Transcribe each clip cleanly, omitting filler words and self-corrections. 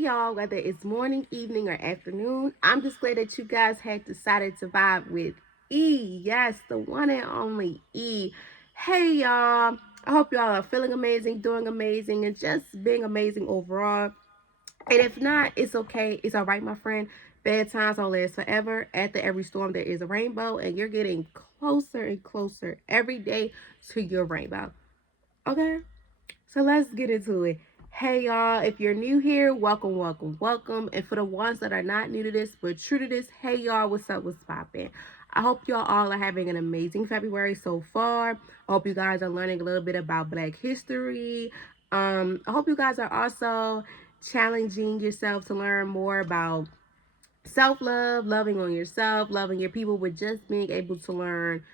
Y'all, whether it's morning, evening, or afternoon, I'm just glad that you guys had decided to vibe with E. Yes, the one and only E. Hey, y'all. I hope y'all are feeling amazing, doing amazing, and just being amazing overall. And if not, it's okay. It's all right, my friend. Bad times don't last forever. After every storm, there is a rainbow, and you're getting closer and closer every day to your rainbow. Okay? So let's get into it. Hey y'all, if you're new here, welcome, welcome, welcome. And for the ones that are not new to this but true to this, hey y'all, what's up, what's poppin'? I hope y'all all are having an amazing February so far. I hope you guys are learning a little bit about Black history. I hope you guys are also challenging yourself to learn more about self-love, loving on yourself, loving your people, with just being able to learn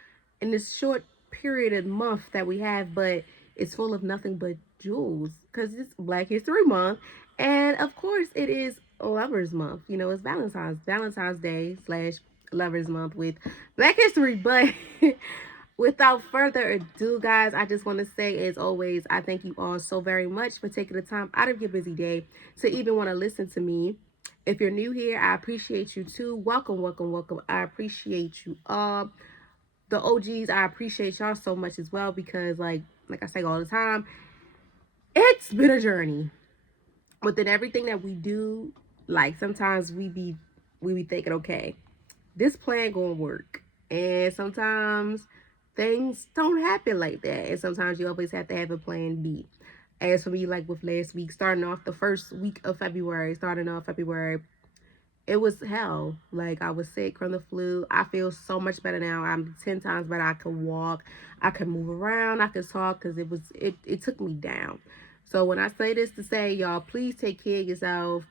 in this short period of month that we have, but it's full of nothing but jewels because it's Black History Month, and of course it is Lovers Month. You know, it's Valentine's Day slash Lovers Month with Black History. But without further ado, guys, I just want to say, as always, I thank you all so very much for taking the time out of your busy day to even want to listen to me. If you're new here, I appreciate you too. Welcome, welcome, welcome. I appreciate you all. The OGs, I appreciate y'all so much as well because like I say all the time, it's been a journey. Within everything that we do, like sometimes we be thinking, okay, this plan gonna work. And sometimes things don't happen like that. And sometimes you always have to have a plan B. As for me, like with last week, starting off the first week of February, it was hell. Like I was sick from the flu. I feel so much better now. I'm 10 times better. I can walk, I can move around, I can talk, because it took me down. So when I say this to say, y'all, please take care of yourself.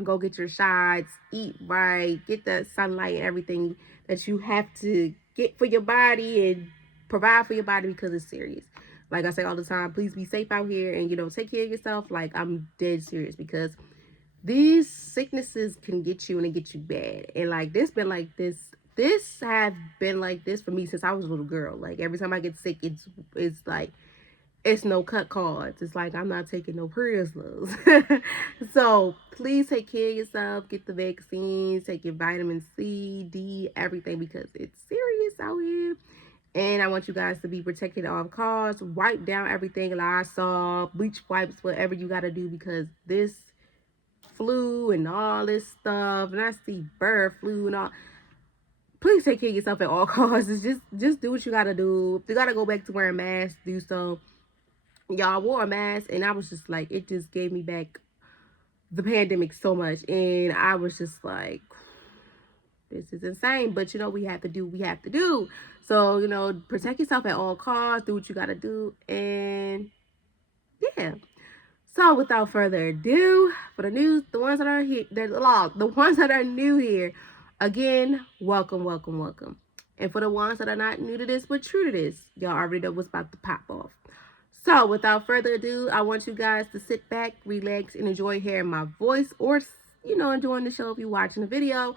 Go get your shots, eat right, get that sunlight and everything that you have to get for your body and provide for your body, because it's serious. Like I say all the time, please be safe out here and take care of yourself. Like I'm dead serious, because these sicknesses can get you and it get you bad. And like this have been like this for me since I was a little girl. Like every time I get sick, it's like it's no cut cards. It's like I'm not taking no prisoners. So please take care of yourself. Get the vaccines. Take your vitamin C, D, everything, because it's serious out here. And I want you guys to be protected at all costs. Wipe down everything, Lysol, bleach wipes, whatever you got to do, because this flu and all this stuff, and I see bird flu and all. Please take care of yourself at all costs. It's just do what you gotta do. If you gotta go back to wearing masks, do so. Y'all wore a mask, and I was just like, it just gave me back the pandemic so much, and I was just like, this is insane. But we have to do what we have to do. So protect yourself at all costs. Do what you gotta do, and yeah. So without further ado, for the news, the ones that are here, the ones that are new here, again, welcome, welcome, welcome. And for the ones that are not new to this but true to this, y'all already know what's about to pop off. So without further ado, I want you guys to sit back, relax, and enjoy hearing my voice, or enjoying the show if you're watching the video.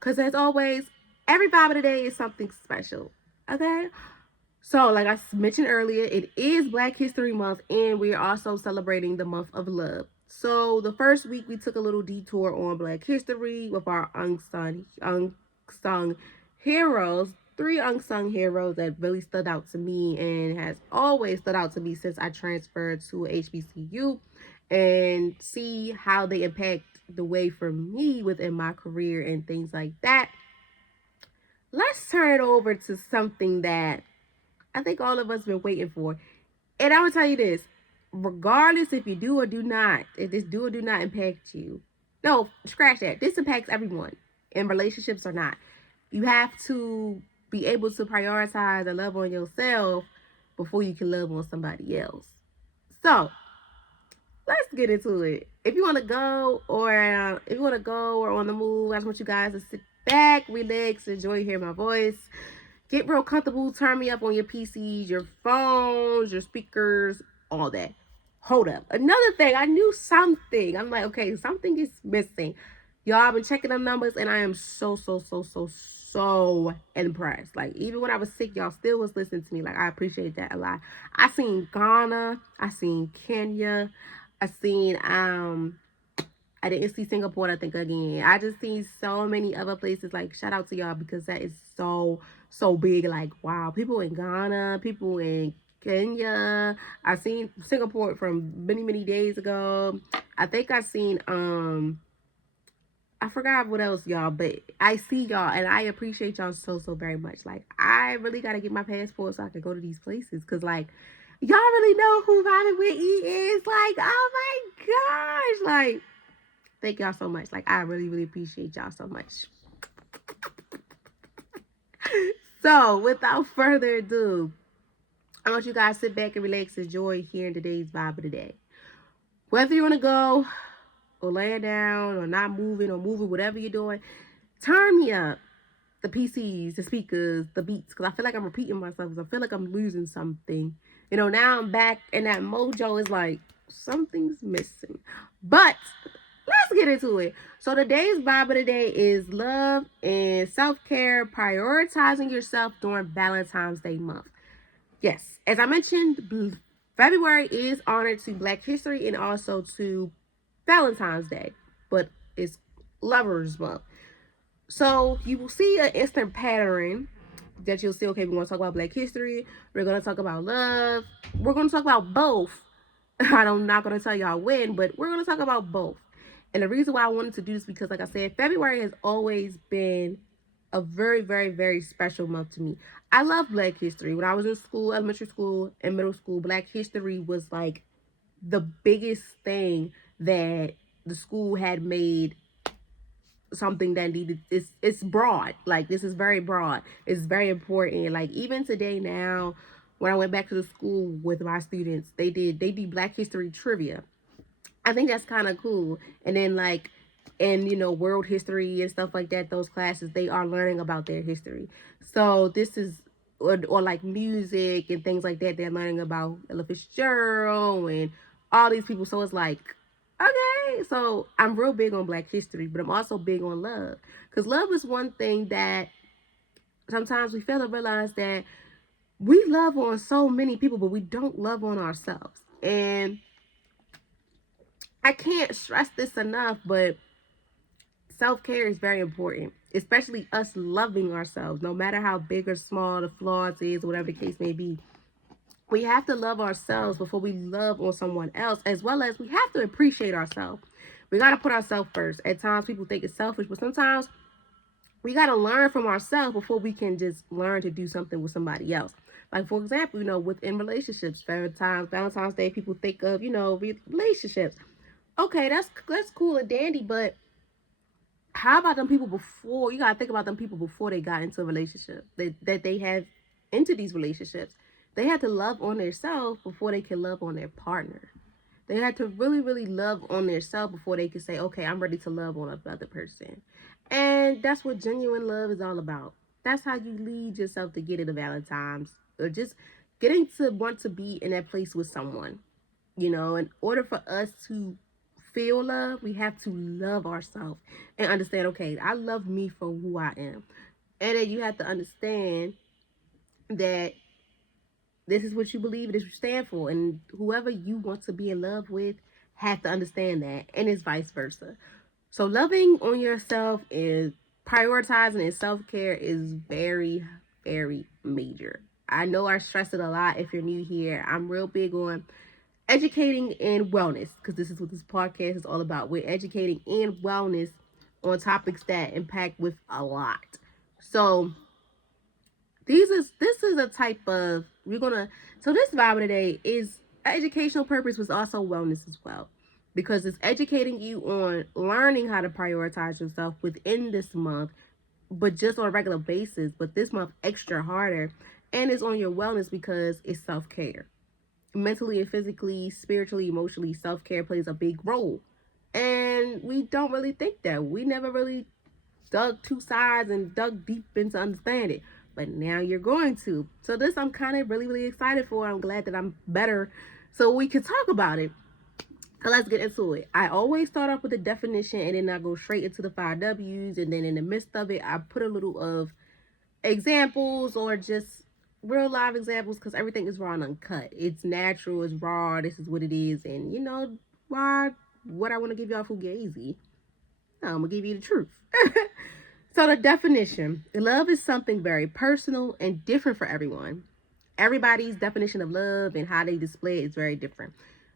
Because as always, every vibe of the day is something special. Okay? So, like I mentioned earlier, it is Black History Month, and we are also celebrating the month of love. So, the first week we took a little detour on Black history with our unsung heroes. Three unsung heroes that really stood out to me and has always stood out to me since I transferred to HBCU, and see how they impact the way for me within my career and things like that. Let's turn it over to something that I think all of us been waiting for. And I will tell you this, regardless if you do or do not, if this do or do not impact you, no, scratch that. This impacts everyone, in relationships or not. You have to be able to prioritize and love on yourself before you can love on somebody else. So let's get into it. If you want to go, or on the move, I just want you guys to sit back, relax, enjoy hearing my voice. Get real comfortable. Turn me up on your PCs, your phones, your speakers, all that. Hold up. Another thing, I knew something. I'm like, okay, something is missing. Y'all, I've been checking the numbers, and I am so, so, so, so, so impressed. Like, even when I was sick, y'all still was listening to me. Like, I appreciate that a lot. I seen Ghana. I seen Kenya. I seen I didn't see Singapore, I think, again. I just seen so many other places. Like, shout out to y'all because that is so big. Like, wow, people in Ghana, people in Kenya. I seen Singapore from many days ago. I think I seen I forgot what else, y'all, but I see y'all and I appreciate y'all so very much. Like, I really gotta get my passport so I can go to these places, cause like, y'all really know who Vibing with E is. Like, oh my gosh, like, thank y'all so much. Like, I really appreciate y'all so much. So, without further ado, I want you guys to sit back and relax, enjoy hearing today's vibe of the day. Whether you want to go or lay down or not moving or moving, whatever you're doing, turn me up. The PCs, the speakers, the beats, because I feel like I'm repeating myself, because I feel like I'm losing something. You know, now I'm back and that mojo is like, something's missing. But let's get into it. So today's vibe of the day is love and self-care, prioritizing yourself during Valentine's Day month. Yes, as I mentioned, February is honored to Black History and also to Valentine's Day, but it's Lovers Month. So you will see an instant pattern that you'll see. Okay, we're going to talk about Black history. We're going to talk about love. We're going to talk about both. I'm not going to tell y'all when, but we're going to talk about both. And the reason why I wanted to do this because, like I said, February has always been a very special month to me. I love Black history. When I was in school, elementary school and middle school, Black history was like the biggest thing that the school had made something that needed. It's broad. Like, this is very broad. It's very important. Like, even today now, when I went back to the school with my students, they do Black history trivia. I think that's kind of cool. And then, like, and world history and stuff like that, those classes, they are learning about their history. So this is, or like music and things like that, they're learning about Ella Fitzgerald and all these people. So it's like, okay, so I'm real big on Black history, but I'm also big on love, because love is one thing that sometimes we fail to realize, that we love on so many people, but we don't love on ourselves. And I can't stress this enough, but self-care is very important, especially us loving ourselves, no matter how big or small the flaws is, whatever the case may be. We have to love ourselves before we love on someone else, as well as we have to appreciate ourselves. We got to put ourselves first. At times people think it's selfish, but sometimes we got to learn from ourselves before we can just learn to do something with somebody else. Like, for example, within relationships, Valentine's Day, people think of, relationships. Okay, that's cool and dandy, but how about them people before? You gotta think about them people before they got into a relationship. That they have into these relationships. They had to love on themselves before they can love on their partner. They had to really love on themselves before they could say, okay, I'm ready to love on another person. And that's what genuine love is all about. That's how you lead yourself to get into Valentine's, or just getting to want to be in that place with someone. In order for us to feel love, we have to love ourselves and understand, okay, I love me for who I am. And then you have to understand that this is what you believe, this is what you stand for. And whoever you want to be in love with have to understand that. And it's vice versa. So loving on yourself and prioritizing and self-care is very major. I know I stress it a lot. If you're new here, I'm real big on educating and wellness, because this is what this podcast is all about. We're educating and wellness on topics that impact with a lot. So this is a type of, so this vibe today is educational purpose, was also wellness as well, because it's educating you on learning how to prioritize yourself within this month, but just on a regular basis, but this month extra harder. And it's on your wellness because it's self-care. Mentally and physically, spiritually, emotionally, self-care plays a big role. And we don't really think that. We never really dug two sides and dug deep into understand it. But now you're going to. So this I'm kind of really excited for. I'm glad that I'm better so we can talk about it. So let's get into it. I always start off with the definition and then I go straight into the 5 W's, and then in the midst of it I put a little of examples or just real live examples, because everything is raw and uncut. It's natural, it's raw, this is what it is. And why what I want to give y'all fugazi. No, I'm gonna give you the truth. So the definition: love is something very personal and different for everyone. Everybody's definition of love and how they display it is very different.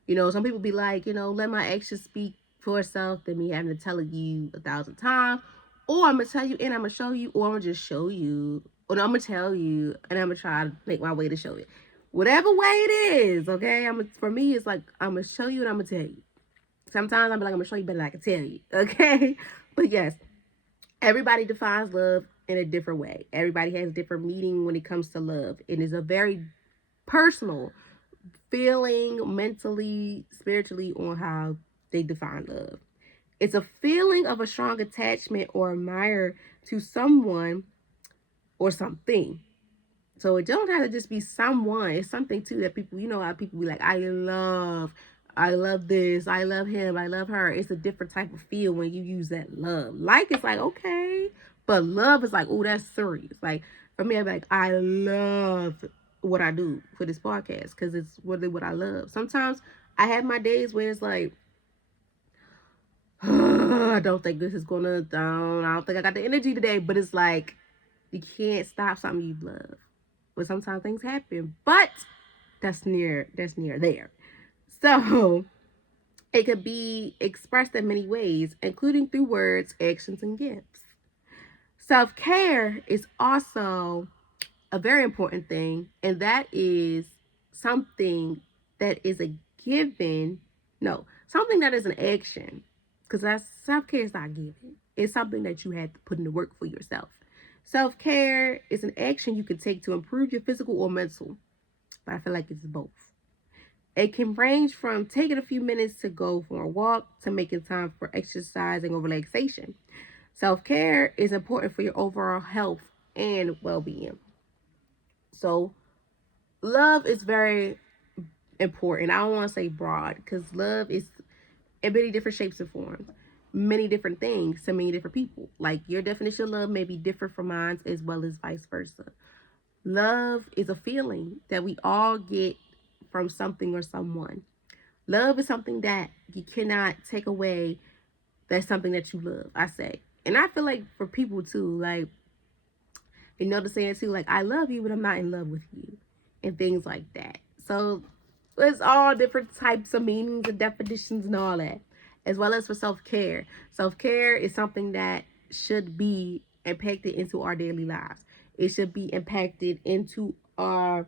Some people be like, let my actions speak for itself than me having to tell you 1,000 times. Or I'm gonna tell you and I'm gonna show you, or I'm gonna just show you, or I'm gonna tell you and I'm gonna try to make my way to show it. Whatever way it is, okay? For me, it's like I'm gonna show you and I'm gonna tell you. Sometimes I'm like, I'm gonna show you better than I can tell you, okay? But yes, everybody defines love in a different way. Everybody has a different meaning when it comes to love. It is a very personal feeling, mentally, spiritually, on how they define love. It's a feeling of a strong attachment or admire to someone or something. So it don't have to just be someone. It's something too that people, how people be like, I love this, I love him, I love her. It's a different type of feel when you use that love. Like, it's like, okay. But love is like, oh, that's serious. Like, for me, I'm like, I love what I do for this podcast because it's really what I love. Sometimes I have my days where it's like, I don't think this is gonna down. I don't think I got the energy today. But it's like, you can't stop something you love. But sometimes things happen. But that's near there. So it could be expressed in many ways, including through words, actions, and gifts. Self-care is also a very important thing, and that is something that is a given. No, something that is an action, because that's self-care is not given. It's something that you have to put in the work for yourself. Self-care is an action you can take to improve your physical or mental, but I feel like it's both. It can range from taking a few minutes to go for a walk to making time for exercising or relaxation. Self-care is important for your overall health and well-being. So love is very important. I don't want to say broad because love is in many different shapes and forms, many different things to many different people. Like your definition of love may be different from mine as well as vice versa. Love is a feeling that we all get from something or someone. Love is something that you cannot take away. That's something that you love, I say. And I feel like for people too, like, the saying too, like, I love you, but I'm not in love with you. And things like that. So it's all different types of meanings and definitions and all that. As well as for self-care. Self-care is something that should be impacted into our daily lives. It should be impacted into our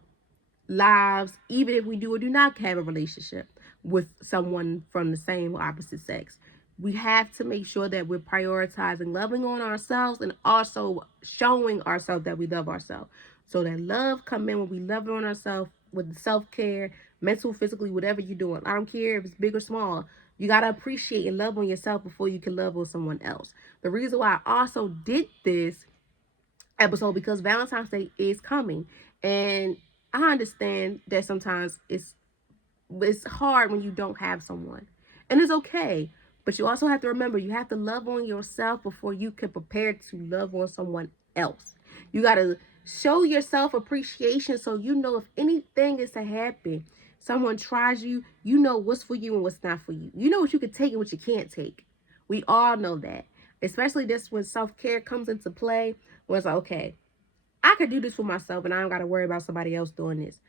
lives, even if we do or do not have a relationship with someone from the same or opposite sex. We have to make sure that we're prioritizing loving on ourselves and also showing ourselves that we love ourselves. So that love come in when we love on ourselves with self-care, mental, physically, whatever you're doing. I don't care if it's big or small. You got to appreciate and love on yourself before you can love on someone else. The reason why I also did this episode because Valentine's Day is coming, and I understand that sometimes it's hard when you don't have someone, and it's okay. But you also have to remember you have to love on yourself before you can prepare to love on someone else. You gotta show yourself appreciation so you know if anything is to happen, someone tries you, you know what's for you and what's not for you. You know what you can take and what you can't take. We all know that. Especially this when self-care comes into play, where it's like, okay, I could do this for myself and I don't got to worry about somebody else doing this.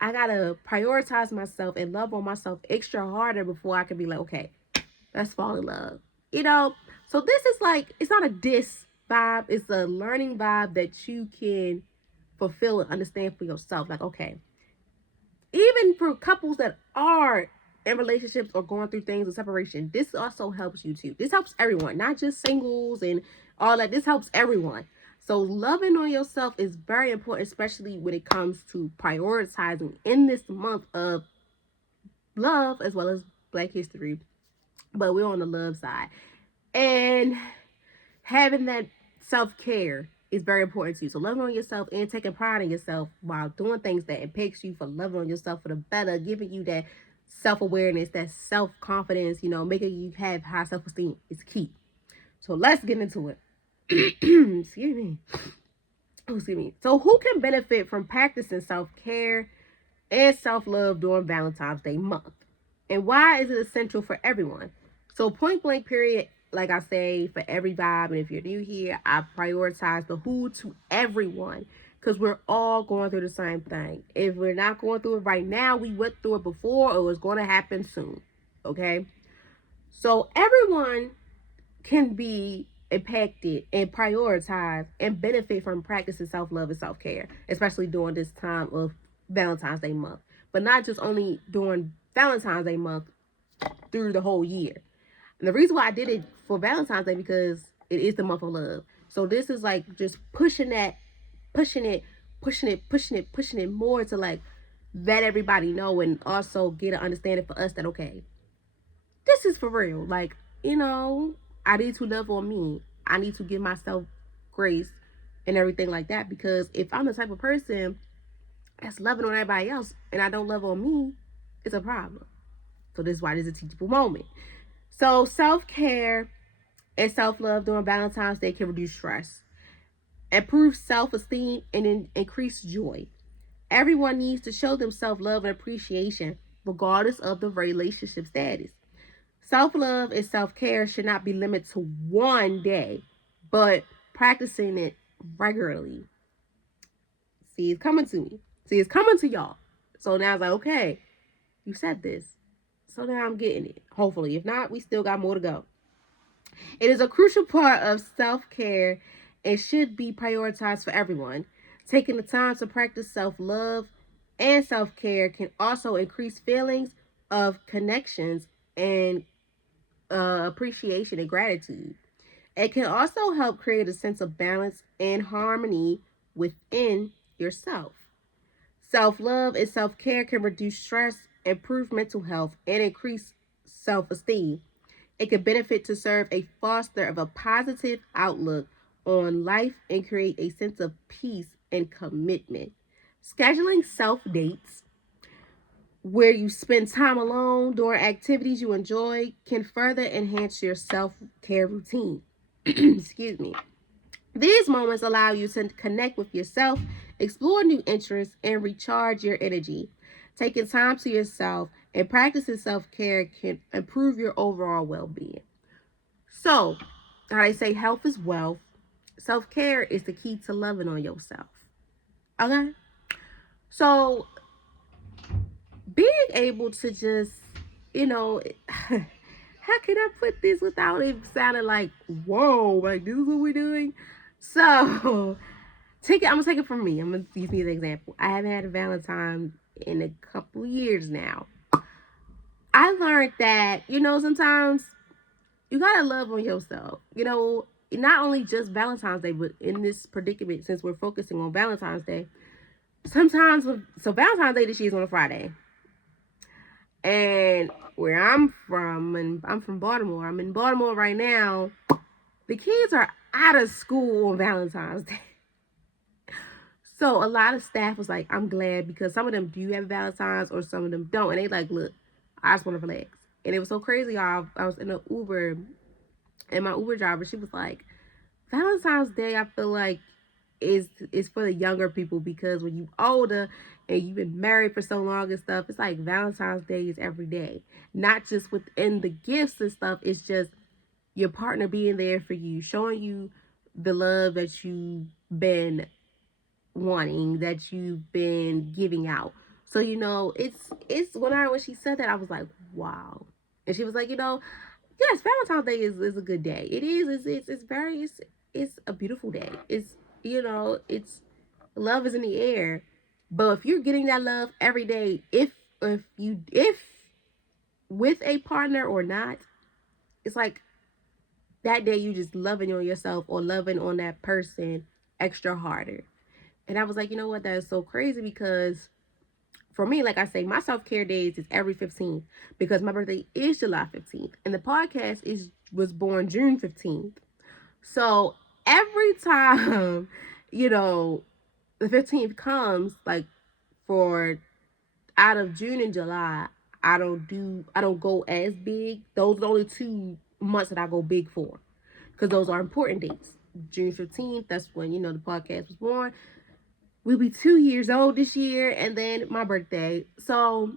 I got to prioritize myself and love on myself extra harder before I can be like, okay, let's fall in love. So this is like, it's not a diss vibe. It's a learning vibe that you can fulfill and understand for yourself. Like, okay, even for couples that are in relationships or going through things of separation, this also helps you too. This helps everyone, not just singles and all that. This helps everyone. So loving on yourself is very important, especially when it comes to prioritizing in this month of love as well as Black History. But we're on the love side. And having that self-care is very important to you. So loving on yourself and taking pride in yourself while doing things that impacts you for loving on yourself for the better, giving you that self-awareness, that self-confidence, making you have high self-esteem is key. So let's get into it. Excuse me. Excuse me. So who can benefit from practicing self-care and self-love during Valentine's Day month? And why is it essential for everyone? So point blank period, like I say, for every vibe, and if you're new here, I prioritize the who to everyone because we're all going through the same thing. If we're not going through it right now, we went through it before or it's going to happen soon. Okay? So everyone can be impacted and prioritized and benefit from practicing self-love and self-care, especially during this time of Valentine's Day month. But not just only during Valentine's Day month, through the whole year. And the reason why I did it for Valentine's Day because it is the month of love. So this is like just pushing it more to like let everybody know and also get an understanding for us that okay, this is for real. Like, I need to love on me. I need to give myself grace and everything like that because if I'm the type of person that's loving on everybody else and I don't love on me, it's a problem. So this is why this is a teachable moment. So self-care and self-love during Valentine's Day can reduce stress, improve self-esteem, and increase joy. Everyone needs to show themselves love and appreciation regardless of the relationship status. Self-love and self-care should not be limited to one day, but practicing it regularly. See, it's coming to me. See, it's coming to y'all. So now it's like, okay, you said this. So now I'm getting it. Hopefully. If not, we still got more to go. It is a crucial part of self-care and should be prioritized for everyone. Taking the time to practice self-love and self-care can also increase feelings of connections and appreciation and gratitude. It can also help create a sense of balance and harmony within yourself. Self love and self care can reduce stress, improve mental health, and increase self esteem. It can benefit to serve a foster of a positive outlook on life and create a sense of peace and commitment. Scheduling self dates where you spend time alone doing activities you enjoy can further enhance your self care routine. Excuse me. These moments allow you to connect with yourself, explore new interests, and recharge your energy. Taking time to yourself and practicing self care can improve your overall well being. So, how they say health is wealth, self care is the key to loving on yourself. Okay? So, being able to just, you know, how can I put this without it sounding like, whoa, like this is what we're doing? So, I'm gonna take it from me. I'm gonna use me as an example. I haven't had a Valentine in a couple years now. I learned that, sometimes you gotta love on yourself. Not only just Valentine's Day, but in this predicament, since we're focusing on Valentine's Day, so Valentine's Day this year is on a Friday. And where I'm from, and I'm from Baltimore, I'm in Baltimore right now, the kids are out of school on Valentine's Day. So a lot of staff was like, I'm glad because some of them do have Valentine's or some of them don't. And they like, look, I just want to relax. And it was so crazy, y'all. I was in an Uber and my Uber driver, she was like, Valentine's Day, I feel like is for the younger people because when you older and you've been married for so long and stuff, it's like Valentine's Day is every day. Not just within the gifts and stuff, it's just your partner being there for you, showing you the love that you've been wanting, that you've been giving out. So it's when she said that, I was like, wow. And she was like, yes, Valentine's Day is a good day. It is. It's a beautiful day. It's love is in the air. But if you're getting that love every day, if with a partner or not, it's like that day you just loving on yourself or loving on that person extra harder. And I was like, you know what? That is so crazy because for me, like I say, my self-care days is every 15th because my birthday is July 15th and the podcast was born June 15th. So every time, the 15th comes, like for out of June and July, I don't go as big. Those are the only 2 months that I go big for because those are important dates. June 15th, that's when, the podcast was born. We'll be 2 years old this year, and then my birthday. So,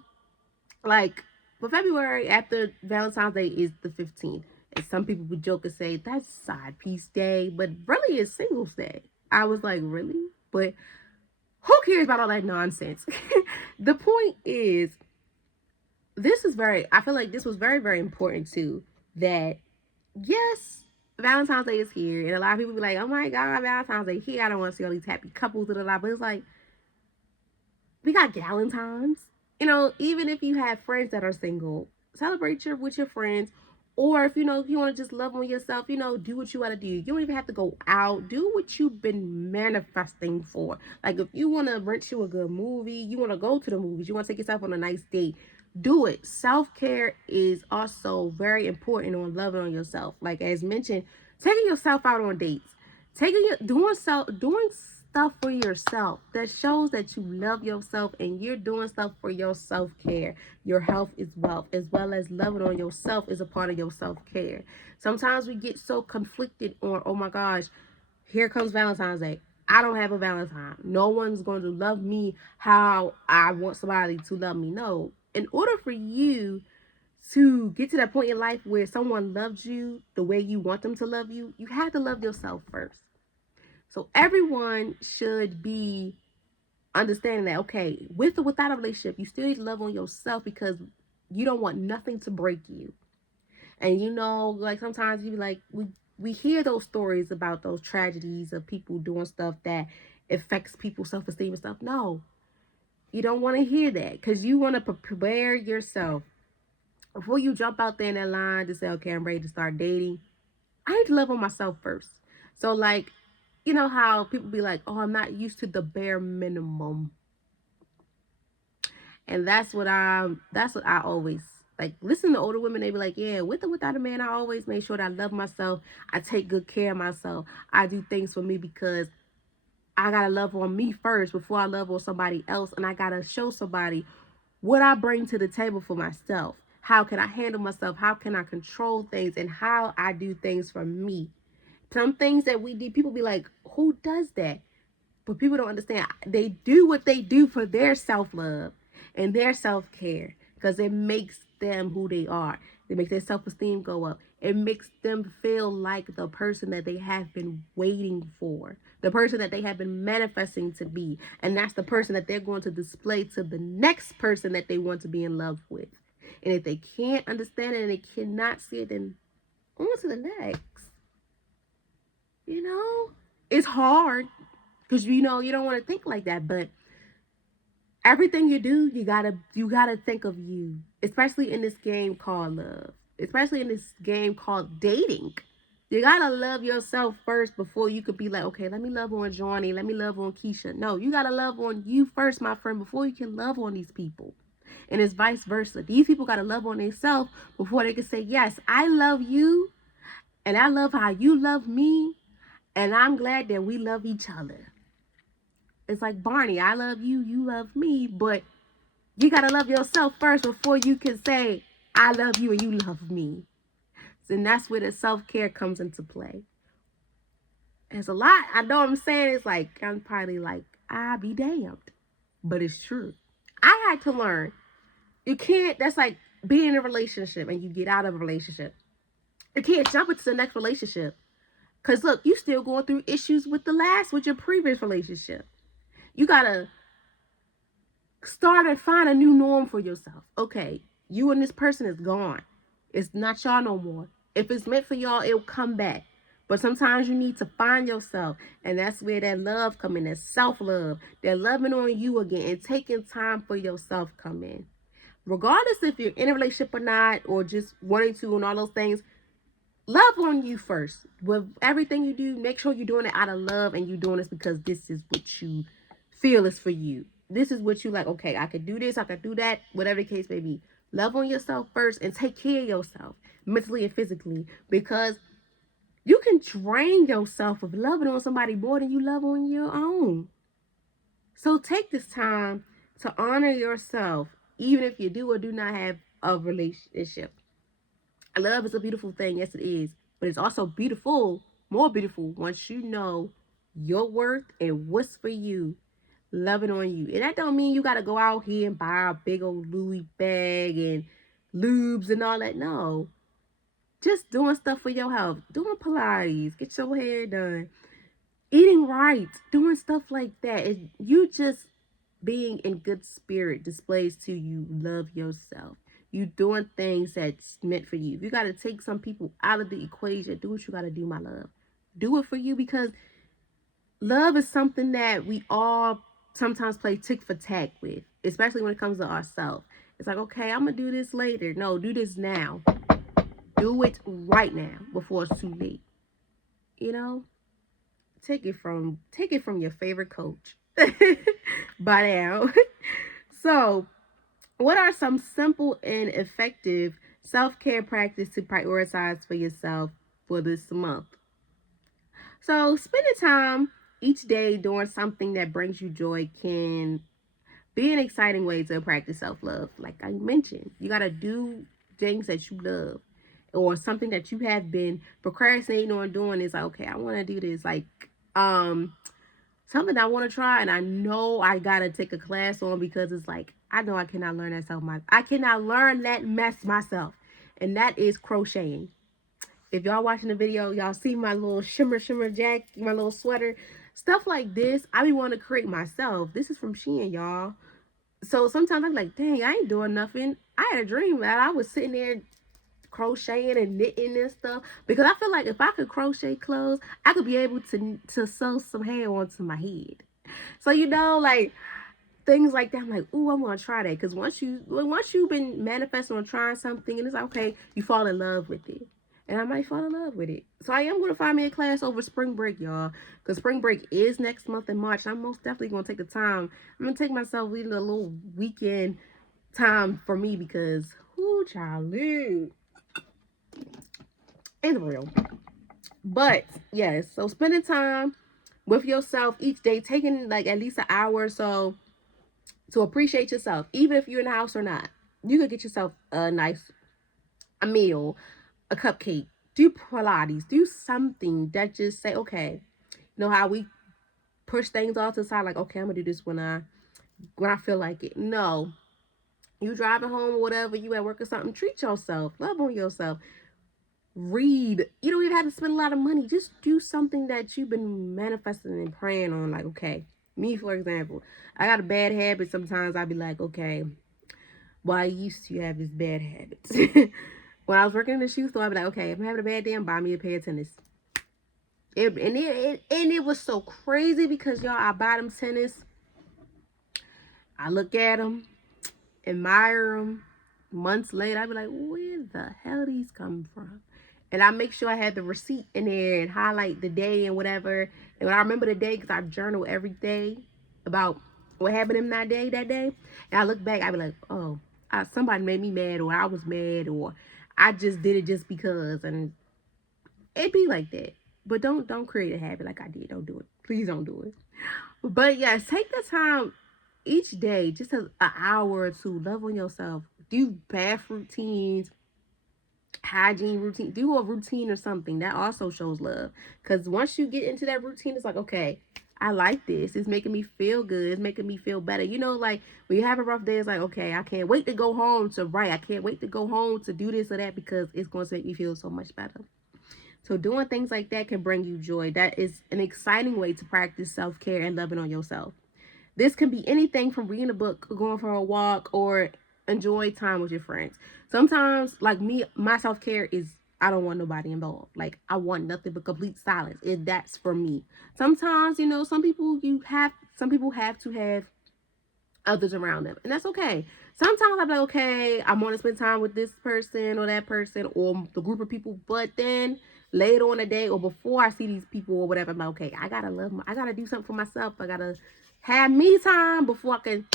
like, But February after Valentine's Day is the 15th. And some people would joke and say that's side piece day, but really it's singles day. I was like, really? But who cares about all that nonsense? The point is, I feel like this was very, very important too. That, yes, Valentine's Day is here. And a lot of people be like, oh my God, Valentine's Day here. I don't want to see all these happy couples and a lot. But it's like, we got Galentine's. Even if you have friends that are single, celebrate with your friends. Or if you want to just love on yourself, do what you want to do. You don't even have to go out. Do what you've been manifesting for. Like if you want to rent you a good movie, you want to go to the movies, you want to take yourself on a nice date, do it. Self-care is also very important on loving on yourself. Like as mentioned, taking yourself out on dates, doing stuff for yourself that shows that you love yourself and you're doing stuff for your self-care. Your health is wealth, as well as loving on yourself is a part of your self-care. Sometimes we get so conflicted on, oh my gosh, here comes Valentine's Day, I don't have a Valentine, no one's going to love me how I want somebody to love me. No, in order for you to get to that point in life where someone loves you the way you want them to love you, you have to love yourself first. So everyone should be understanding that, okay, with or without a relationship, you still need to love on yourself because you don't want nothing to break you. And like sometimes you like we hear those stories about those tragedies of people doing stuff that affects people's self-esteem and stuff. No, you don't want to hear that because you want to prepare yourself before you jump out there in that line to say, okay, I'm ready to start dating. I need to love on myself first. So like, you know how people be like, oh, I'm not used to the bare minimum. And that's what I always like. Listen to older women, they be like, yeah, with or without a man, I always make sure that I love myself. I take good care of myself. I do things for me because I gotta love on me first before I love on somebody else. And I gotta show somebody what I bring to the table for myself. How can I handle myself? How can I control things and how I do things for me? Some things that we do, people be like, who does that? But people don't understand. They do what they do for their self-love and their self-care because it makes them who they are. It makes their self-esteem go up. It makes them feel like the person that they have been waiting for, the person that they have been manifesting to be. And that's the person that they're going to display to the next person that they want to be in love with. And if they can't understand it and they cannot see it, then on to the next. It's hard because you don't want to think like that, but everything you do, you gotta think of you, especially in this game called love, especially in this game called dating. You gotta love yourself first before you could be like, okay, let me love on Johnny, let me love on Keisha. No, you gotta love on you first, my friend, before you can love on these people. And it's vice versa. These people gotta love on themselves before they can say, yes, I love you, and I love how you love me, and I'm glad that we love each other. It's like Barney, I love you, you love me, but you gotta love yourself first before you can say, I love you and you love me. And that's where the self-care comes into play. It's a lot. I know what I'm saying. It's like, I'm probably like, I be damned. But it's true. I had to learn. You can't, that's like being in a relationship and you get out of a relationship. You can't jump into the next relationship. Because look, you still going through issues with your previous relationship. You gotta start and find a new norm for yourself. Okay, you and this person is gone. It's not y'all no more. If it's meant for y'all, it'll come back. But sometimes you need to find yourself. And that's where that love come in, that self-love, that loving on you again and taking time for yourself come in. Regardless if you're in a relationship or not, or just wanting to and all those things, love on you first. With everything you do, make sure you're doing it out of love and you're doing this because this is what you feel is for you. This is what you like, okay, I could do this, I could do that, whatever the case may be. Love on yourself first and take care of yourself mentally and physically because you can drain yourself of loving on somebody more than you love on your own. So take this time to honor yourself, even if you do or do not have a relationship. Love is a beautiful thing, yes it is, but it's also beautiful, more beautiful once you know your worth and what's for you, loving on you. And that don't mean you gotta go out here and buy a big old Louis bag and lubes and all that. No, just doing stuff for your health, doing Pilates, get your hair done, eating right, doing stuff like that. You just being in good spirit displays to you love yourself. You doing things that's meant for you. If you got to take some people out of the equation, do what you got to do, my love. Do it for you, because love is something that we all sometimes play tick for tack with, especially when it comes to ourselves. It's like, okay, I'm gonna do this later. No, do this now. Do it right now before it's too late. You know, take it from your favorite coach by now. So, what are some simple and effective self-care practices to prioritize for yourself for this month? So, spending time each day doing something that brings you joy can be an exciting way to practice self-love. Like I mentioned, you got to do things that you love, or something that you have been procrastinating on doing. Is like, okay, I want to do this. Like, um, something I want to try, and I know I gotta take a class on, because it's like I know I cannot learn that I cannot learn that mess myself, and that is crocheting. If y'all watching the video, y'all see my little shimmer jacket, my little sweater, stuff like this. I be wanting to create myself. This is from Shein, y'all. So sometimes I'm like, dang, I ain't doing nothing. I had a dream that I was sitting there crocheting and knitting and stuff, because I feel like if I could crochet clothes, I could be able to sew some hair onto my head. So like things like that, I'm like, ooh, I'm gonna try that, because once you've been manifesting on trying something, and it's like, okay, you fall in love with it. And I might fall in love with it. So I am gonna find me a class over spring break, y'all. Because spring break is next month in March. I'm most definitely gonna take the time. I'm gonna take myself even a little weekend time for me, because ooh, child, it's real. But yes, so spending time with yourself each day, taking like at least an hour or so to appreciate yourself, even if you're in the house or not. You could get yourself a meal, a cupcake, do Pilates, do something that just say, okay, you know how we push things off to the side, like, okay, I'm gonna do this when I feel like it. No, you driving home or whatever, you at work or something, treat yourself, love on yourself. Read. You don't even have to spend a lot of money. Just do something that you've been manifesting and praying on. Like, okay, me, for example, I got a bad habit. Sometimes I'll be like, okay, well, I used to have this bad habit. When I was working in the shoe store, I'd be like, okay, if I'm having a bad day, buy me a pair of tennis. And it was so crazy, because y'all, I buy them tennis. I look at them, admire them. Months later, I'd be like, where the hell these come from? And I make sure I had the receipt in there and highlight the day and whatever. And when I remember the day, because I journal every day about what happened in that day. And I look back, I be like, oh, somebody made me mad, or I was mad, or I just did it just because. And it be like that. But don't create a habit like I did. Don't do it. Please don't do it. But yes, take the time each day, just an hour or two, love on yourself. Do bath routines, hygiene routine, do a routine or something that also shows love, because once you get into that routine, it's like, okay, I like this, it's making me feel good, it's making me feel better. Like when you have a rough day, it's like, okay, I can't wait to go home to write, I can't wait to go home to do this or that, because it's going to make me feel so much better. So doing things like that can bring you joy. That is an exciting way to practice self-care and loving on yourself. This can be anything from reading a book, going for a walk, or enjoy time with your friends. Sometimes, like me, my self care is I don't want nobody involved. Like I want nothing but complete silence. That's for me. Sometimes, some people have to have others around them, and that's okay. Sometimes I'm like, okay, I want to spend time with this person or that person or the group of people, but then later on the day or before I see these people or whatever, I'm like, okay, I gotta do something for myself. I gotta have me time before I can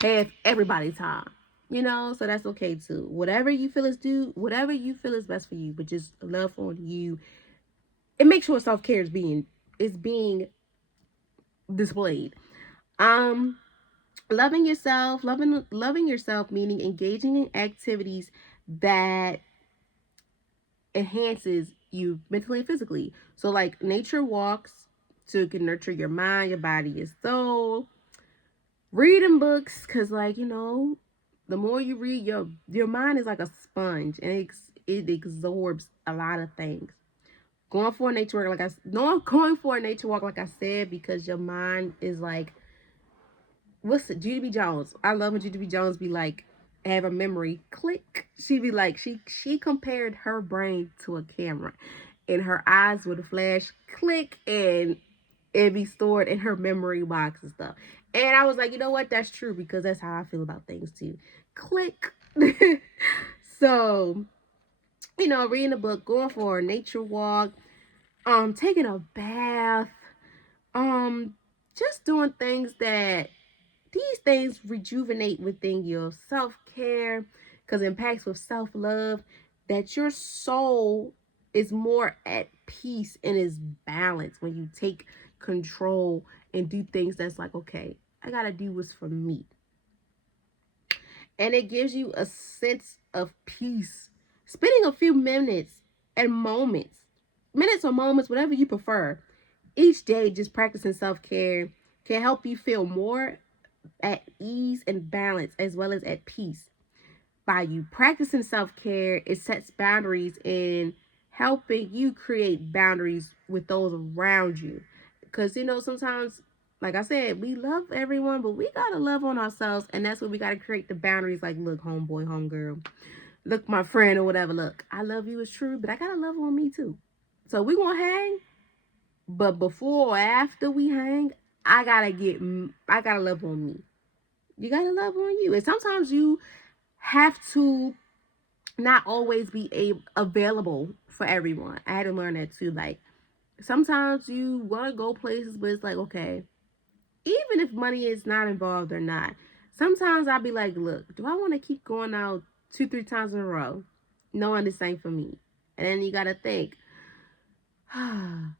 have everybody time. So that's okay too. Whatever you feel is best for you, but just love on you. And make sure self-care is being displayed. Um loving yourself, meaning engaging in activities that enhances you mentally and physically. So like nature walks, so it can nurture your mind, your body, your soul. Reading books, because The more you read, your mind is like a sponge, and it absorbs a lot of things. Going for a nature walk, like I no, going for a nature walk, like I said, because your mind is like, what's it? Judy B. Jones. I love when Judy B. Jones be like, have a memory click. She be like, she compared her brain to a camera, and her eyes would flash click, and it be stored in her memory box and stuff. And I was like, you know what? That's true because that's how I feel about things too. Click. So, reading a book, going for a nature walk, taking a bath, um, just doing things that these things rejuvenate within your self-care because it impacts with self-love, that your soul is more at peace and is balanced when you take control and do things that's like, okay, I gotta do what's for me. And it gives you a sense of peace. Spending a few minutes or moments, whatever you prefer, each day just practicing self-care can help you feel more at ease and balance as well as at peace. By you practicing self-care, it sets boundaries and helping you create boundaries with those around you. Because sometimes, like I said, we love everyone, but we gotta love on ourselves, and that's what we gotta create the boundaries. Like, look, homeboy, homegirl, look, my friend, or whatever. Look, I love you is true, but I gotta love on me too. So we gonna hang, but before or after we hang, I gotta love on me. You gotta love on you, and sometimes you have to not always be available for everyone. I had to learn that too. Like, sometimes you want to go places, but it's like, okay, even if money is not involved or not, sometimes I'll be like, look, do I want to keep going out 2, 3 times in a row, knowing this ain't for me? And then you gotta think, how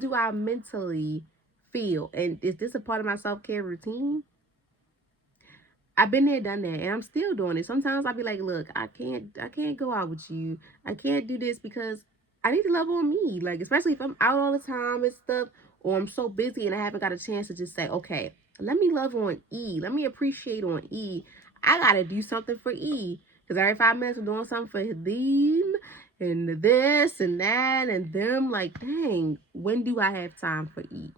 do I mentally feel, and is this a part of my self-care routine? I've been there, done that, and I'm still doing it. Sometimes I'll be like, look, I can't go out with you. I can't do this because I need to love on me. Like, especially if I'm out all the time and stuff, or I'm so busy and I haven't got a chance to just say, okay, let me love on E. Let me appreciate on E. I gotta do something for E. Because every 5 minutes I'm doing something for them and this and that and them. Like, dang, when do I have time for E?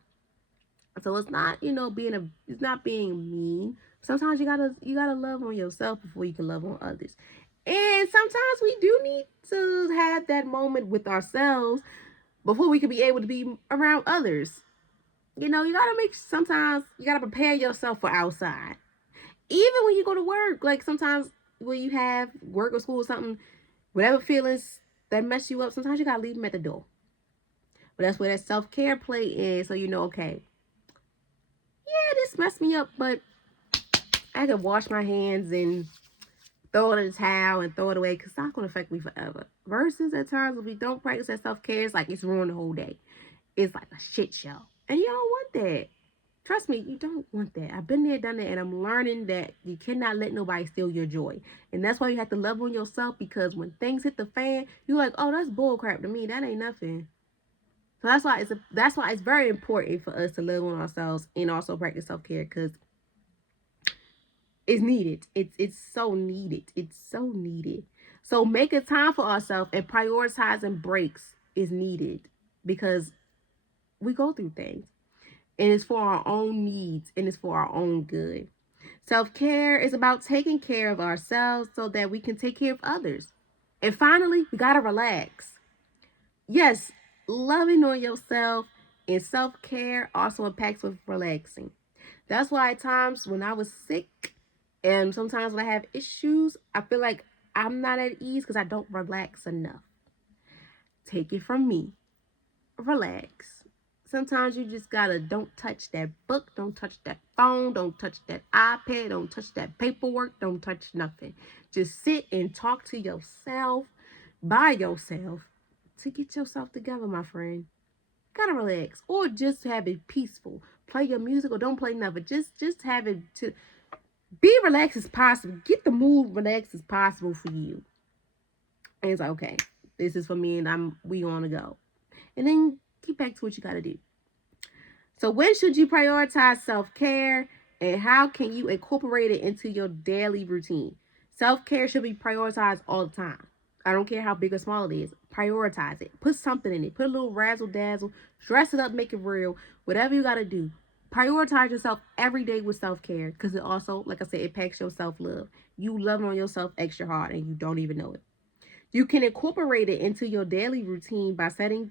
So it's not, it's not being mean. Sometimes you gotta love on yourself before you can love on others. And sometimes we do need to have that moment with ourselves before we can be able to be around others. You gotta sometimes you gotta prepare yourself for outside. Even when you go to work, like sometimes when you have work or school or something, whatever feelings that mess you up, sometimes you gotta leave them at the door. But that's where that self-care play is. So okay, yeah, this messed me up, but I could wash my hands and throw it in a towel and throw it away because it's not going to affect me forever. Versus at times if we don't practice that self-care, it's like it's ruined the whole day. It's like a shit show. And you don't want that. Trust me, you don't want that. I've been there, done that, and I'm learning that you cannot let nobody steal your joy. And that's why you have to love on yourself, because when things hit the fan, you're like, oh, that's bullcrap to me. That ain't nothing. So that's why it's very important for us to love on ourselves and also practice self-care, because it's needed. It's so needed. It's so needed. So making time for ourselves and prioritizing breaks is needed, because we go through things, and it's for our own needs and it's for our own good. Self-care is about taking care of ourselves so that we can take care of others. And finally, we gotta relax. Yes, loving on yourself and self-care also impacts with relaxing. That's why at times when I was sick and sometimes when I have issues, I feel like I'm not at ease because I don't relax enough. Take it from me. Relax. Sometimes you just gotta don't touch that book, don't touch that phone, don't touch that iPad, don't touch that paperwork, don't touch nothing. Just sit and talk to yourself by yourself to get yourself together, my friend. Gotta relax. Or just have it peaceful. Play your music or don't play nothing. Just have it to be relaxed as possible. Get the mood relaxed as possible for you. And it's like, okay, this is for me and we on to go. And then get back to what you gotta do. So when should you prioritize self-care And how can you incorporate it into your daily routine? Self-care should be prioritized all the time. I don't care how big or small it is. Prioritize it. Put something in it. Put a little razzle dazzle. Dress it up. Make it real. Whatever you got to do. Prioritize yourself every day with self-care, because it also, like I said, it packs your self-love. You love on yourself extra hard and you don't even know it. You can incorporate it into your daily routine by setting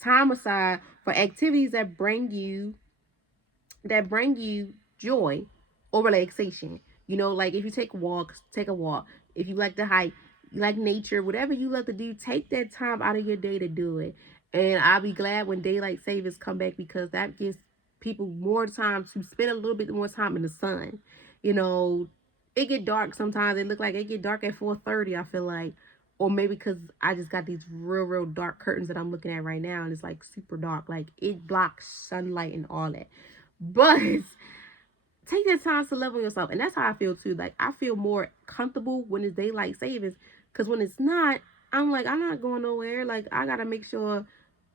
time aside for activities that bring you joy or relaxation. Like if you take walks, take a walk. If you like to hike, you like nature, whatever you love to do, take that time out of your day to do it. And I'll be glad when daylight savings come back, because that gives people more time to spend a little bit more time in the sun. You know, it get dark sometimes. It look like it get dark at 4:30. I feel like, or maybe because I just got these real, real dark curtains that I'm looking at right now, and it's like super dark. Like it blocks sunlight and all that. But take that time to love on yourself. And that's how I feel too. Like I feel more comfortable when it's daylight savings. Because when it's not, I'm like, I'm not going nowhere. Like I gotta make sure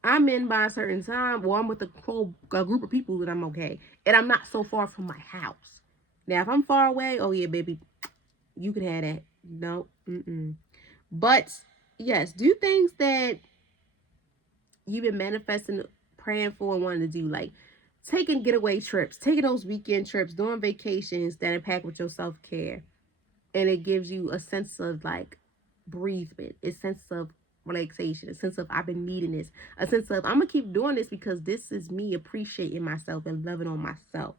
I'm in by a certain time, or I'm with a group of people that I'm okay. And I'm not so far from my house. Now if I'm far away, oh yeah, baby, you can have that. No, mm-mm. But yes, do things that you've been manifesting, praying for, and wanting to do. Like taking getaway trips, taking those weekend trips, doing vacations that impact with your self-care. And it gives you a sense of like breathing, a sense of relaxation, a sense of I've been needing this, a sense of I'm gonna keep doing this because this is me appreciating myself and loving on myself.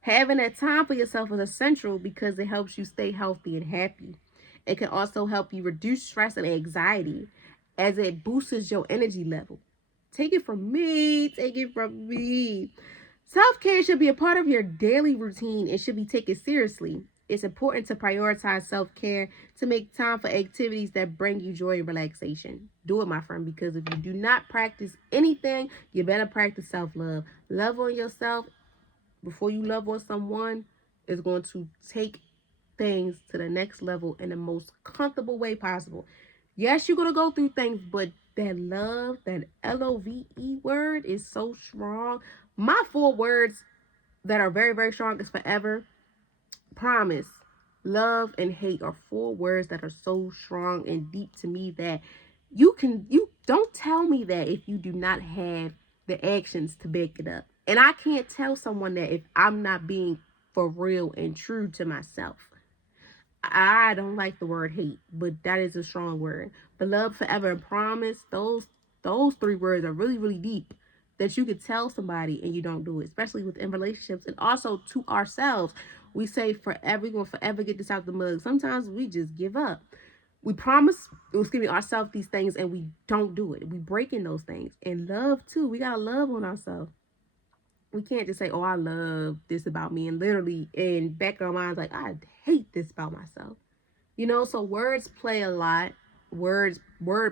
Having that time for yourself is essential because it helps you stay healthy and happy. It can also help you reduce stress and anxiety as it boosts your energy level. Take it from me. Take it from me. Self care should be a part of your daily routine and should be taken seriously. It's important to prioritize self care, to make time for activities that bring you joy and relaxation. Do it, my friend, because if you do not practice anything, you better practice self love. Love on yourself before you love on someone is going to take things to the next level in the most comfortable way possible. Yes, you're going to go through things, but that love, that LOVE word is so strong. My 4 words that are very, very strong is forever, promise, love, and hate are 4 words that are so strong and deep to me that you don't tell me that if you do not have the actions to back it up. And I can't tell someone that if I'm not being for real and true to myself. I don't like the word hate, but that is a strong word. But love, forever, and promise, those 3 words are really, really deep that you could tell somebody and you don't do it, especially within relationships and also to ourselves. We say forever, we're gonna forever get this out the mud. Sometimes we just give up. We promise, excuse me, ourselves these things and we don't do it. We breaking those things. And love too. We gotta love on ourselves. We can't just say, "Oh, I love this about me," and literally in back of our minds, like, "I hate this about myself." So words play a lot. Word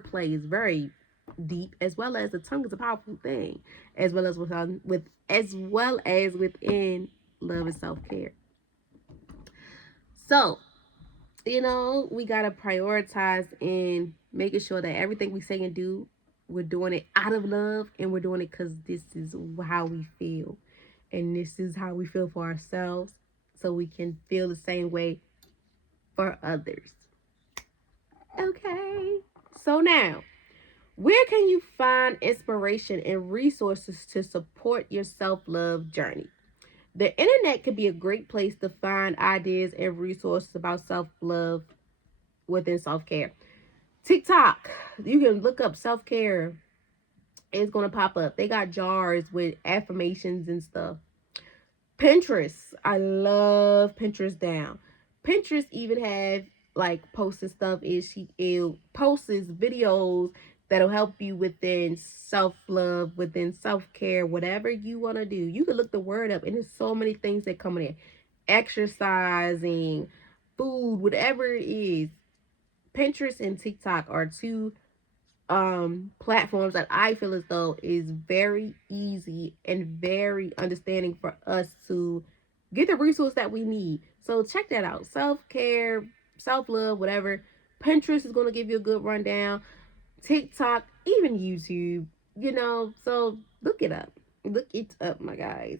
play is very deep, as well as the tongue is a powerful thing, as well as within love and self-care. So, we gotta prioritize in making sure that everything we say and do, we're doing it out of love and we're doing it because this is how we feel. And this is how we feel for ourselves, so we can feel the same way for others. Okay. So now, where can you find inspiration and resources to support your self love journey? The internet could be a great place to find ideas and resources about self love within self care. TikTok, you can look up self care, it's going to pop up. They got jars with affirmations and stuff. Pinterest, I love Pinterest down. Pinterest even have like posting stuff. It posts videos that'll help you within self love, within self care, whatever you want to do. You can look the word up, and there's so many things that come in there. Exercising, food, whatever it is. Pinterest and TikTok are two platforms that I feel as though is very easy and very understanding for us to get the resource that we need. So check that out. Self-care, self-love, whatever. Pinterest is going to give you a good rundown. TikTok, even YouTube, so look it up. Look it up, my guys.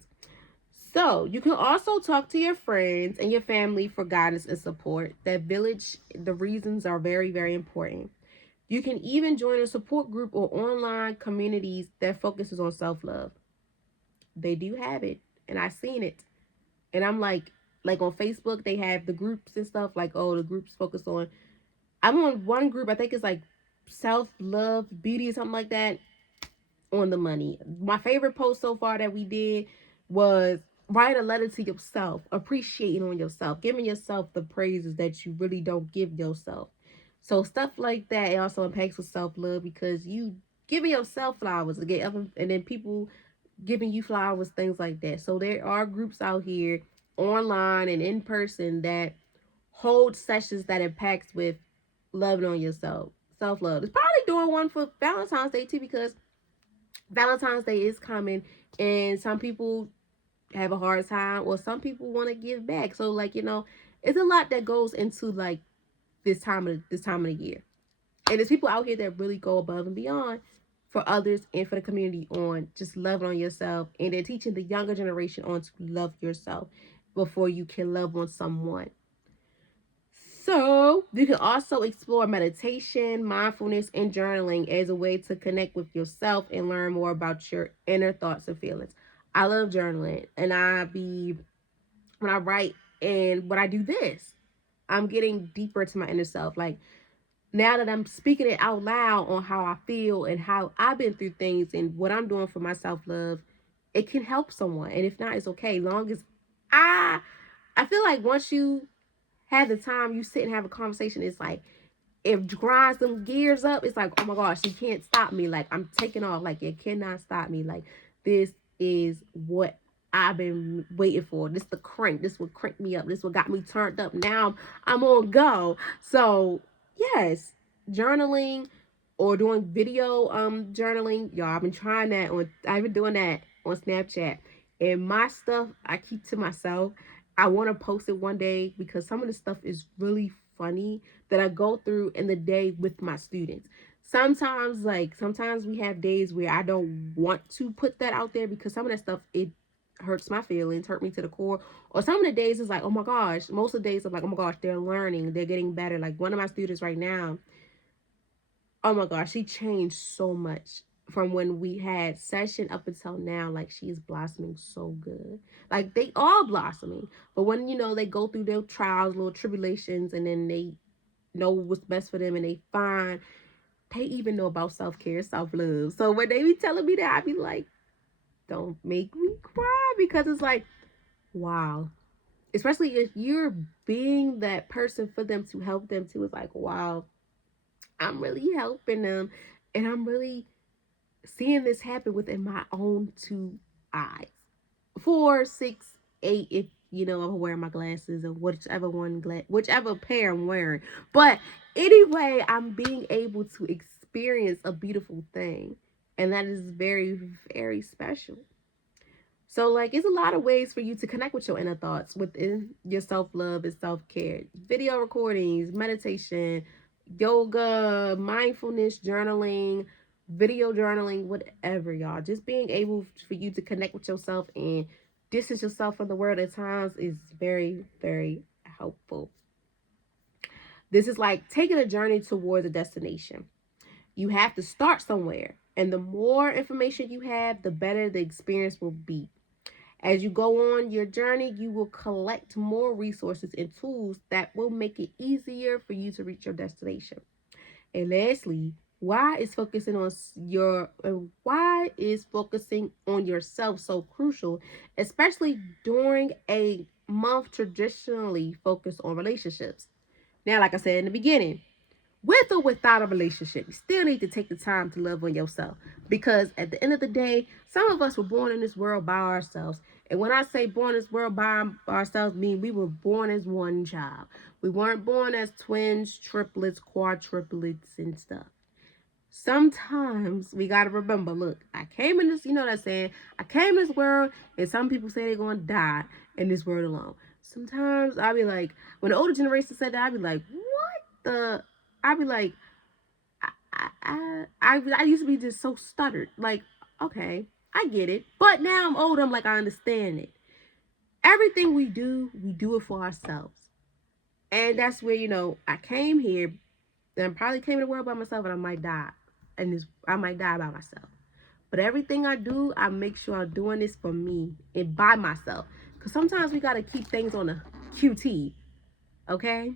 So you can also talk to your friends and your family for guidance and support. That village, the reasons are very, very important. You can even join a support group or online communities that focuses on self-love. They do have it, and I've seen it. And I'm like on Facebook, they have the groups and stuff. Like, oh, the groups focus on. I'm on one group. I think it's like self-love, beauty, or something like that. On the money. My favorite post so far that we did was write a letter to yourself, appreciating on yourself, giving yourself the praises that you really don't give yourself. So stuff like that, it also impacts with self-love because you giving yourself flowers to get other, and then people giving you flowers, things like that. So there are groups out here online and in person that hold sessions that impacts with loving on yourself, self-love. It's probably doing one for Valentine's Day too, because Valentine's Day is coming, and some people have a hard time, or some people want to give back. So, like, it's a lot that goes into like this time of the year, and there's people out here that really go above and beyond for others and for the community on just loving on yourself, and they're teaching the younger generation on to love yourself before you can love on someone. So, you can also explore meditation, mindfulness, and journaling as a way to connect with yourself and learn more about your inner thoughts and feelings. I love journaling, and when I write and when I do this, I'm getting deeper to my inner self. Like, now that I'm speaking it out loud on how I feel and how I've been through things and what I'm doing for my self love, it can help someone. And if not, it's okay. Long as I, I feel like once you have the time, you sit and have a conversation, it's like it grinds them gears up. It's like, oh my gosh, you can't stop me. Like, I'm taking off. Like, you cannot stop me. Like, this is what I've been waiting for. This the crank. This what cranked me up. This what got me turned up. Now I'm on go. So yes, journaling or doing video journaling. Y'all, I've been doing that on Snapchat. And my stuff I keep to myself. I want to post it one day because some of the stuff is really funny that I go through in the day with my students. Sometimes we have days where I don't want to put that out there because some of that stuff, it hurts my feelings, hurt me to the core. Or some of the days is like, oh my gosh, most of the days I'm like, oh my gosh, they're learning, they're getting better. Like one of my students right now, oh my gosh, she changed so much from when we had session up until now. Like, she's blossoming so good. Like, they all blossoming, but when they go through their trials, little tribulations, and then they know what's best for them, and they even know about self-care, self-love. So when they be telling me that, I be like, don't make me cry, because it's like, wow. Especially if you're being that person for them to help them too. It's like, wow, I'm really helping them, and I'm really seeing this happen within my own two eyes. 4, 6, 8, if I'm wearing my glasses, or whichever pair I'm wearing. But anyway, I'm being able to experience a beautiful thing, and that is very, very special. So, like, it's a lot of ways for you to connect with your inner thoughts within your self love and self care. Video recordings, meditation, yoga, mindfulness, journaling, video journaling, whatever, y'all. Just being able for you to connect with yourself and distance yourself from the world at times is very, very helpful. This is like taking a journey towards a destination. You have to start somewhere, and the more information you have, the better the experience will be. As you go on your journey, you will collect more resources and tools that will make it easier for you to reach your destination. And lastly, why is focusing on yourself so crucial, especially during a month traditionally focused on relationships? Now, like I said in the beginning, with or without a relationship, you still need to take the time to love on yourself. Because at the end of the day, some of us were born in this world by ourselves. And when I say born in this world by ourselves, I mean we were born as one child. We weren't born as twins, triplets, quadruplets, and stuff. Sometimes we gotta remember, look, I came in this, you know what I'm saying? I came in this world, and some people say they're gonna die in this world alone. Sometimes I'll be like, when the older generation said that, I'd be like, what the? I'd be like, I used to be just so stuttered. Like, okay, I get it. But now I'm older, I'm like, I understand it. everything we do it for ourselves. And that's where, I came here and I probably came to the world by myself and I might die. I might die by myself. But everything I do, I make sure I'm doing this for me and by myself. Because sometimes we got to keep things on a QT, okay?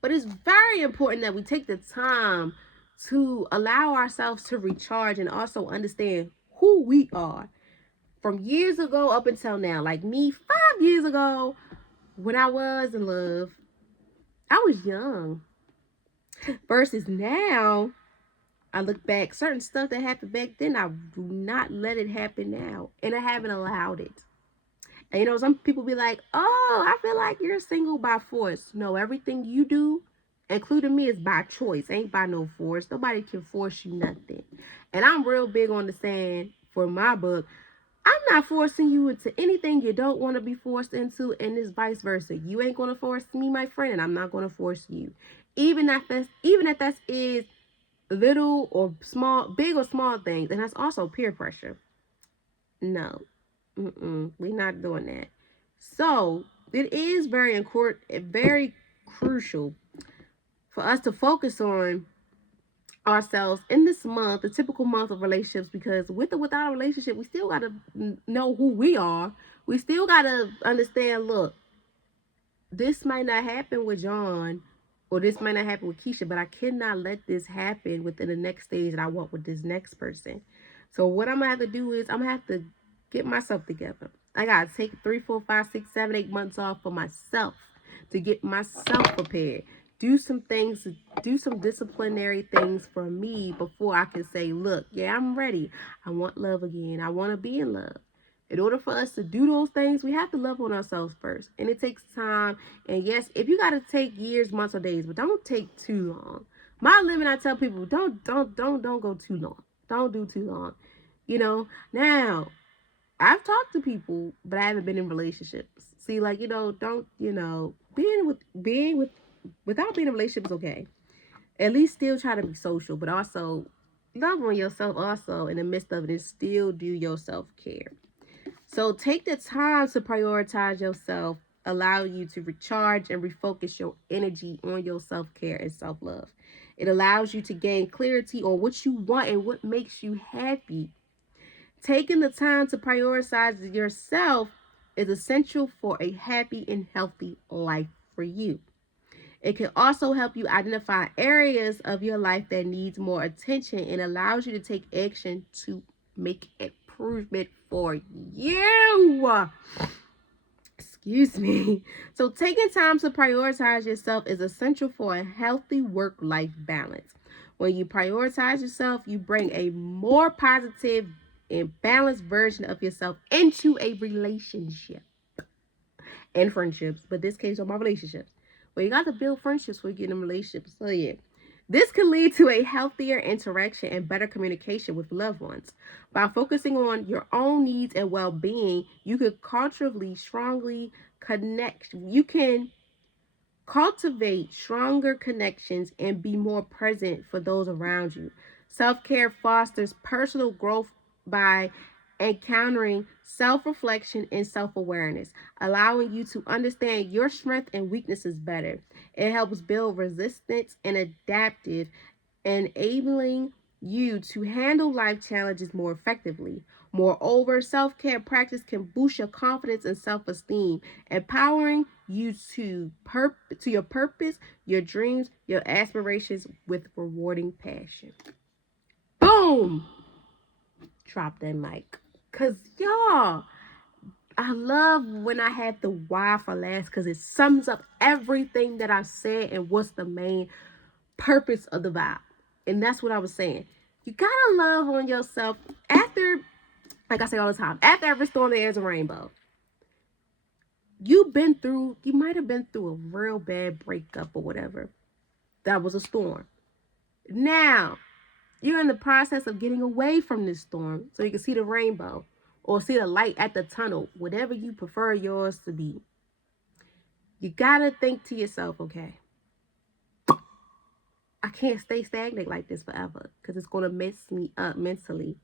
But it's very important that we take the time to allow ourselves to recharge and also understand who we are from years ago up until now. Like me, 5 years ago, when I was in love, I was young. Versus now, I look back, certain stuff that happened back then, I do not let it happen now. And I haven't allowed it. And some people be like, oh, I feel like you're single by force. No, everything you do, including me, is by choice. Ain't by no force. Nobody can force you nothing. And I'm real big on the saying for my book, I'm not forcing you into anything you don't want to be forced into, and it's vice versa. You ain't gonna force me, my friend, and I'm not gonna force you. Even if that is little or small, big or small things, and that's also peer pressure. No, we're not doing that. So it is very crucial for us to focus on ourselves in this month, the typical month of relationships, because with or without a relationship, we still got to know who we are. We still got to understand, look, this might not happen with John or this might not happen with Keisha, but I cannot let this happen within the next stage that I want with this next person. So what I'm gonna have to do is I'm gonna have to get myself together. I gotta take 3, 4, 5, 6, 7, 8 months off for myself to get myself prepared. Do some things, do some disciplinary things for me before I can say, look, yeah, I'm ready. I want love again. I want to be in love. In order for us to do those things, we have to love on ourselves first. And it takes time. And yes, if you got to take years, months, or days, but don't take too long. My limit, I tell people, don't go too long. Don't do too long. Now, I've talked to people, but I haven't been in relationships. See, like, don't, without being in a relationship is okay. At least still try to be social, but also love on yourself also in the midst of it and still do your self-care. So take the time to prioritize yourself, allow you to recharge and refocus your energy on your self-care and self-love. It allows you to gain clarity on what you want and what makes you happy. Taking the time to prioritize yourself is essential for a happy and healthy life for you. It can also help you identify areas of your life that needs more attention and allows you to take action to make improvement for you. Excuse me. So taking time to prioritize yourself is essential for a healthy work-life balance. When you prioritize yourself, you bring a more positive and balanced version of yourself into a relationship and friendships, but this case on my relationships. Well, you got to build friendships when you get in relationships. So yeah. This can lead to a healthier interaction and better communication with loved ones. By focusing on your own needs and well-being, you can cultivate stronger connections and be more present for those around you. Self-care fosters personal growth by encountering self-reflection and self-awareness, allowing you to understand your strengths and weaknesses better. It helps build resistance and adaptive, enabling you to handle life challenges more effectively. Moreover, self-care practice can boost your confidence and self-esteem, empowering you to your purpose, your dreams, your aspirations with rewarding passion. Boom! Drop that mic. Cause y'all, I love when I have the why for last because it sums up everything that I said and what's the main purpose of the vibe. And that's what I was saying. You gotta love on yourself after, like I say all the time, after every storm there's a rainbow. You might have been through a real bad breakup or whatever. That was a storm. Now, you're in the process of getting away from this storm so you can see the rainbow or see the light at the tunnel, whatever you prefer yours to be. You gotta think to yourself, okay, I can't stay stagnant like this forever because it's gonna mess me up mentally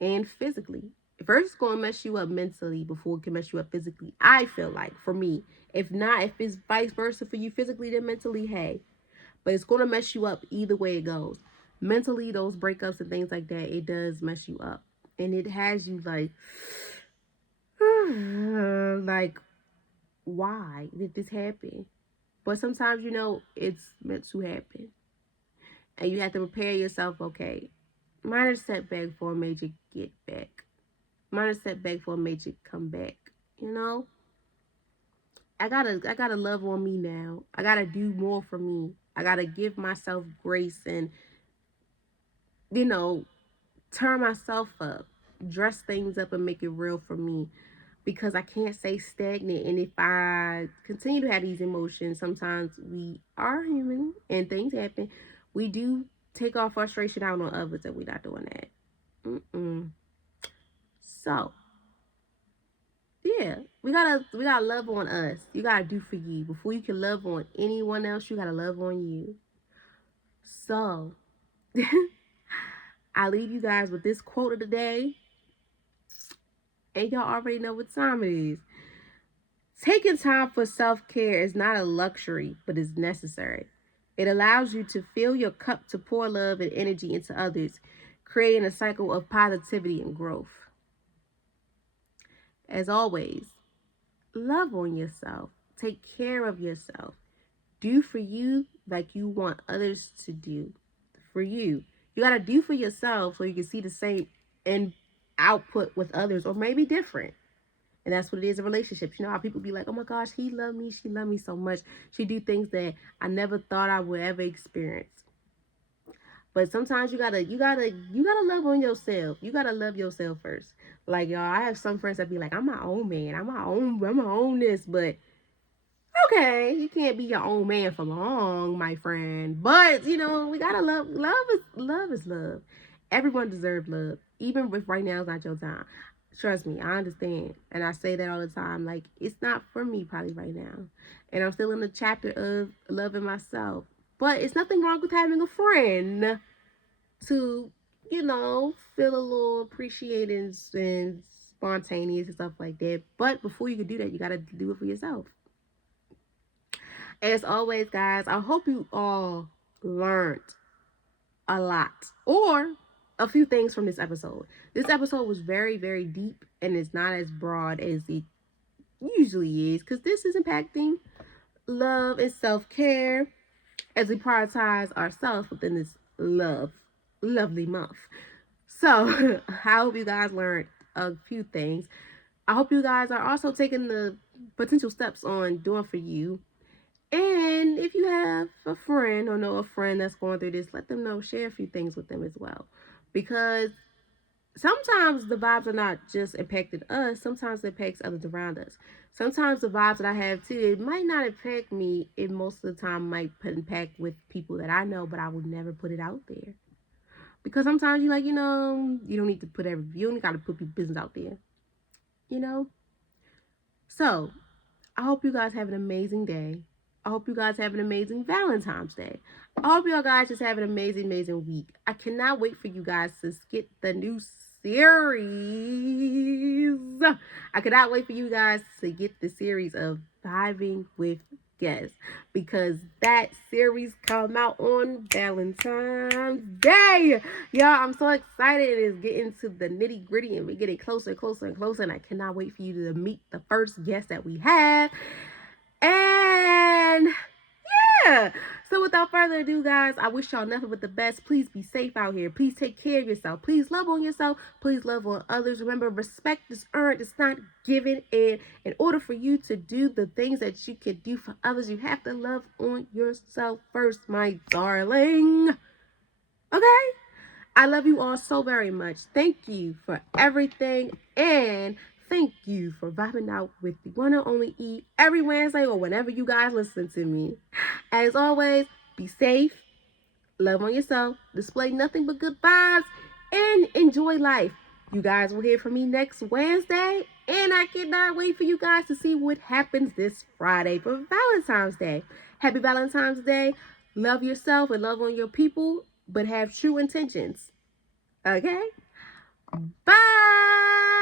and physically. First, it's going to mess you up mentally before it can mess you up physically. I feel like, for me. If not, if it's vice versa for you physically, then mentally, hey. But it's going to mess you up either way it goes. Mentally, those breakups and things like that, it does mess you up. And it has you like, like, why did this happen? But sometimes, it's meant to happen. And you have to prepare yourself, okay. Minor setback for a major get back. Minor setback for a major comeback. You know? I gotta love on me now. I gotta do more for me. I gotta give myself grace and, you know, turn myself up. Dress things up and make it real for me. Because I can't stay stagnant. And if I continue to have these emotions, sometimes we are human and things happen. We do take our frustration out on others, and we're not doing that. So, yeah, we gotta love on us. You gotta do for you. Before you can love on anyone else, you gotta love on you. So, I leave you guys with this quote of the day. And y'all already know what time it is. Taking time for self-care is not a luxury, but is necessary. It allows you to fill your cup to pour love and energy into others, creating a cycle of positivity and growth. As always, love on yourself. Take care of yourself. Do for you like you want others to do for you. You got to do for yourself so you can see the same end output with others, or maybe different. And that's what it is in relationships. You know how people be like, oh my gosh, he loved me. She loved me so much. She do things that I never thought I would ever experience. But sometimes you gotta love on yourself. You gotta love yourself first. Like, y'all, I have some friends that be like, I'm my own man. I'm my own this. But okay, you can't be your own man for long, my friend. But we gotta love is love. Everyone deserves love, even if right now is not your time. Trust me, I understand, and I say that all the time. Like, it's not for me probably right now, and I'm still in the chapter of loving myself. But it's nothing wrong with having a friend to, feel a little appreciated and spontaneous and stuff like that. But before you can do that, you gotta do it for yourself. As always, guys, I hope you all learned a lot or a few things from this episode. This episode was very, very deep and it's not as broad as it usually is, because this is impacting love and self-care as we prioritize ourselves within this lovely month. So I hope you guys learned a few things. I hope you guys are also taking the potential steps on doing for you. And if you have a friend or know a friend that's going through this, let them know, share a few things with them as well. Because sometimes the vibes are not just impacting us, sometimes it impacts others around us. Sometimes the vibes that I have too, it might not impact me. It most of the time might impact with people that I know, but I would never put it out there. Because sometimes you're like, you don't need to you don't got to put your business out there. So, I hope you guys have an amazing day. I hope you guys have an amazing Valentine's Day. I hope y'all guys just have an amazing, amazing week. I cannot wait for you guys to get the new series. I cannot wait for you guys to get the series of Vibing with Guests, because that series come out on Valentine's Day. Y'all, I'm so excited. It is getting to the nitty gritty and we're getting closer and closer and closer. And I cannot wait for you to meet the first guest that we have. And yeah. So without further ado, guys, I wish y'all nothing but the best. Please be safe out here. Please take care of yourself. Please love on yourself. Please love on others. Remember, respect is earned. It's not given. And in order for you to do the things that you can do for others, you have to love on yourself first, my darling. Okay? I love you all so very much. Thank you for everything. And thank you for vibing out with the one and only E every Wednesday or whenever you guys listen to me. As always, be safe, love on yourself, display nothing but good vibes, and enjoy life. You guys will hear from me next Wednesday, and I cannot wait for you guys to see what happens this Friday for Valentine's Day. Happy Valentine's Day. Love yourself and love on your people, but have true intentions. Okay? Bye!